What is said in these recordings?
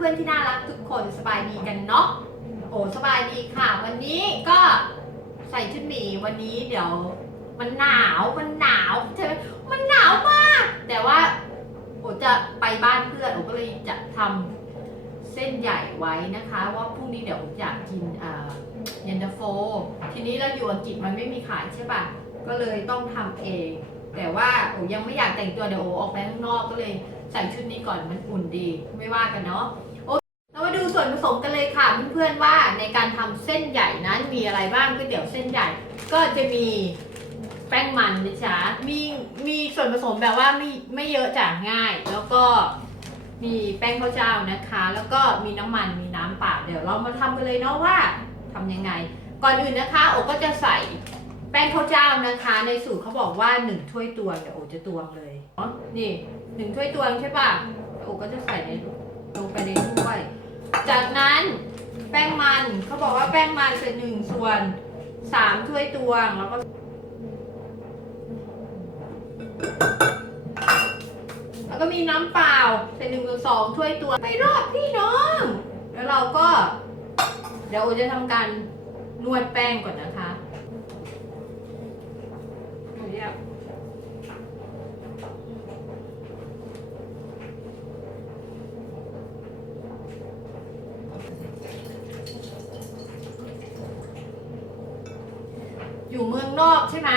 พื่อนๆที่น่ารักทุกคนสบายดีกันเนาะโอ้สบายดีค่ะ วันนี้ก็ใส่ชุดหมีวันนี้เดี๋ยวมันหนาวมันหนาวใช่ไหมมันหนาวมาก แต่ว่าโอจะไปบ้านเพื่อนโอก็เลยจะทำเส้นใหญ่ไว้นะคะ ว่าพรุ่งนี้เดี๋ยวอยากกินอ่าเย็นตาโฟ ทีนี้เราอยู่อังกฤษมันไม่มีขายใช่ปะก็เลยต้องทำเอง แต่ว่าโอยังไม่อยากแต่งตัวเดี๋ยวโอออกไปข้างนอกก็เลยใส่ชุดนี้ก่อนมันอุ่นดี ไม่ว่ากันเนาะ เรามาดูส่วนผสมกันเลยค่ะเพื่อนๆว่าในการทำเส้นใหญ่นั้นมีอะไรบ้างก๋วยเตี๋ยวเส้นใหญ่ ก็จะมีแป้งมันนะจ๊ะมีมีส่วนผสมแบบว่าไม่ไม่เยอะจ้ะง่าย แล้วก็มีแป้งข้าวเจ้านะคะ แล้วก็มีน้ำมันมีน้ำเปล่าเดี๋ยวเรามาทำกันเลยเนาะว่าทํำยังไง ก่อนอื่นนะคะโอก็จะใส่แป้งข้าวเจ้านะคะ ในสูตรเขาบอกว่า1ถ้วยตวงเดี๋ยวโอจะตวงเลยอ๋อนี่หนึ่งถ้วยตวงใช่ป่ะโอก็จะใส่ในลงไปในถ้วย จากนั้นแป้งมันเขาบอกว่าแป้งมันเป็นหนึ่งส่วนสามถ้วยตวงแล้วก็แล้วก็มีน้ำเปล่าใส่หนึ่งส่วนสองถ้วยตวงไปรอดพี่น้อง แล้วเราก็ เดี๋ยวโอจะทำการนวดแป้งก่อนนะคะเรียบ อยู่เมืองนอกใช่ไหม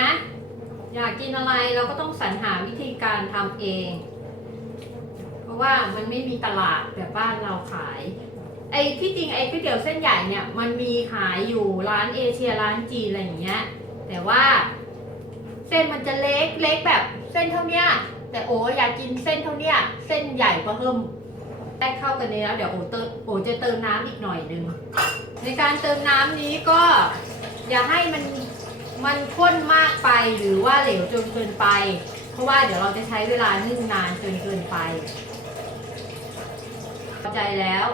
อยากกินอะไรเราก็ต้องสรรหาวิธีการทำเอง เพราะว่ามันไม่มีตลาดแบบบ้านเราขาย ไอ้ที่จริงไอ้ก๋วยเตี๋ยวเส้นใหญ่เนี่ยมันมีขายอยู่ร้านเอเชียร้านจีนอะไรอย่างเงี้ย แต่ว่าเส้นมันจะเล็กเล็กแบบเส้นเท่าเนี้ย แต่โออยากกินเส้นเท่าเนี้ย เส้นใหญ่ก็เพิ่มแป้เข้ากันนี้แล้วเดี๋ยวโอเติมโอจะเติมน้ำอีกหน่อยนึงในการเติมน้ำนี้ก็อย่าให้มัน มันข้นมากไปหรือว่าเหลวจนเกินไป เพราะว่าเดี๋ยวเราจะใช้เวลานึ่งนานจนเกินไปเข้าใจแล้ว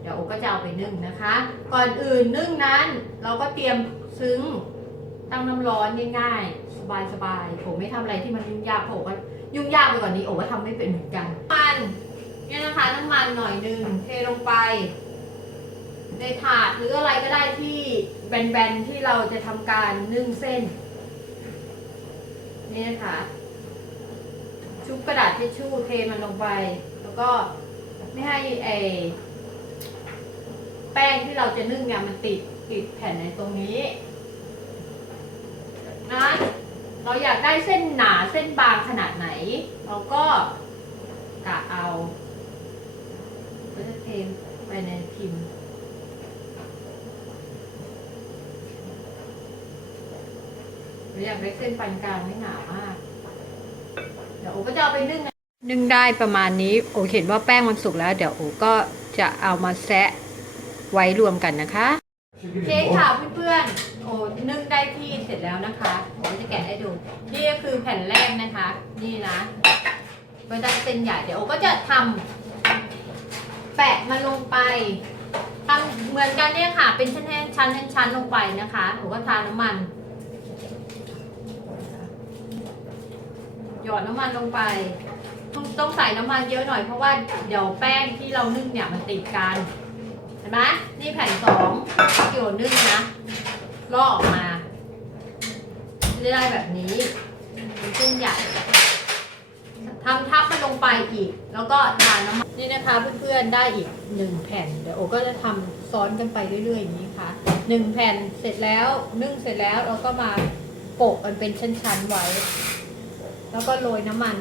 เดี๋ยวโอก็จะเอาไปนึ่งนะคะ ก่อนอื่นนึ่งนั้นเราก็เตรียมซึ้งตั้งน้ำร้อนง่ายๆสบายๆผมไม่ทำอะไรที่มันยุ่งยากเพราะโอก็ยุ่งยากไปกว่านี้โอก็ทำไม่เป็นเหมือนกันน้ำมันเนี่ยนะคะน้ำมันหน่อยหนึ่งเทลงไป ในถาดหรืออะไรก็ได้ที่แบนๆที่เราจะทำการนึ่งเส้น นี่นะคะ ชุบกระดาษทิชชู่เทมันลงไป แล้วก็ไม่ให้ไอแป้งที่เราจะนึ่งเนี่ยมันติดติดแผ่นในตรงนี้นั้นเราอยากได้เส้นหนาเส้นบางขนาดไหน เราก็กะเอาก็จะเทไปในพิมพ์ หรืออยากได้เส้นปานกลางไม่หนามาก เดี๋ยวโอก็จะเอาไปนึ่งนะนึ่งได้ประมาณนี้โอเห็นว่าแป้งมันสุกแล้ว เดี๋ยวโอก็จะเอามาแซะไว้รวมกันนะคะโอเคค่ะเพื่อนๆโอ้นึ่งได้ที่เสร็จแล้วนะคะโอจะแกะให้ดู นี่ก็คือแผ่นแรกนะคะ นี่นะไม่ได้เส้นใหญ่เดี๋ยวโอก็จะทำแปะมันลงไปทำเหมือนกันเนี่ยค่ะ เป็นชั้นๆชั้นๆชั้นๆลงไปนะคะโอก็ทาน้ำมัน หยอดน้ำมันลงไป ต้องต้องใส่น้ำมันเยอะหน่อยเพราะว่าเดี๋ยวแป้งที่เรานึ่งเนี่ยมันติดกันเห็นไหมนี่แผ่นสองที่โอนึ่งนะลอกออกมาได้แบบนี้เป็นเส้นใหญ่ทำทับมันลงไปอีก แล้วก็ทาน้ำมันนี่นะคะเพื่อนๆได้อีกหนึ่งแผ่นเดี๋ยวโอก็จะทำซ้อนกันไปเรื่อยๆอย่างนี้ค่ะหนึ่งแผ่นเสร็จแล้วนึ่งเสร็จแล้วเราก็มาโปะมันเป็นชั้นๆไว้ แล้วก็โรยน้ำมัน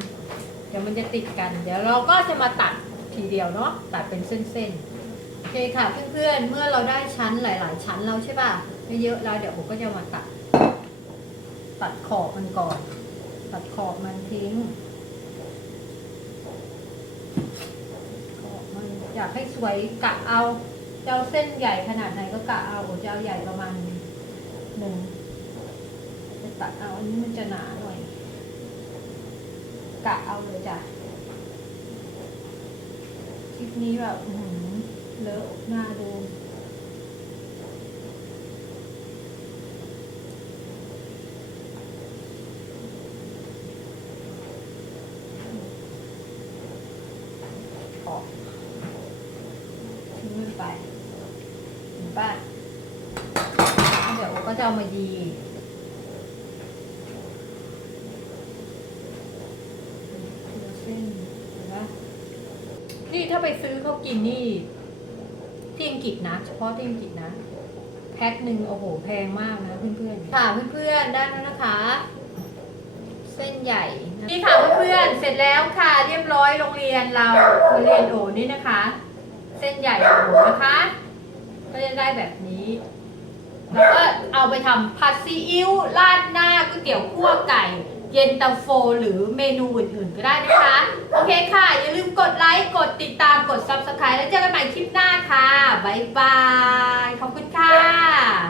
เดี๋ยวมันจะติดกัน เดี๋ยวเราก็จะมาตัดทีเดียวเนาะตัดเป็นเส้นๆโอเคค่ะเพื่อนๆเมื่อเราได้ชั้นหลาย ๆ ชั้นแล้วใช่ป่ะไม่เยอะแล้วเดี๋ยวผมก็จะมาตัด ตัดขอบมันก่อน ตัดขอบมันทิ้งขอบมันอยากให้สวยกะเอาจะเอาเส้นใหญ่ขนาดไหนก็กะเอาโอ้จะเอาใหญ่ประมาณหนึ่งจะตัดเอาอันนี้มันจะหนาหน่อย กะเอาเลยจ้ะคลิปนี้แบบอื้อหือเลอะหน้าดูออกขึ้นไปเห็นป่ะเดี๋ยวก็จะเอามายีเส้นเห็นปะนี่ ถ้าไปซื้อเขากินนี่ ที่อังกฤษนะเฉพาะที่อังกฤษนะ แพ็คหนึ่งโอ้โห แพงมากนะเพื่อนๆค่ะเพื่อนๆได้แล้วนะคะ เส้นใหญ่นะนี่ค่ะเพื่อนๆเสร็จแล้วค่ะเรียบร้อยโรงเรียนเราโรงเรียนโอนี่นะคะ เส้นใหญ่โอนะคะก็จะได้แบบนี้ แล้วก็เอาไปทำผัดซีอิ๊วราดหน้าก๋วยเตี๋ยวคั่วไก่ เย็นตาโฟ หรือเมนูอื่นๆก็ได้นะคะ โอเคค่ะ อย่าลืมกดไลค์ กดติดตาม กด subscribe แล้วเจอกันใหม่คลิปหน้าค่ะ บ๊ายบาย ขอบคุณค่ะ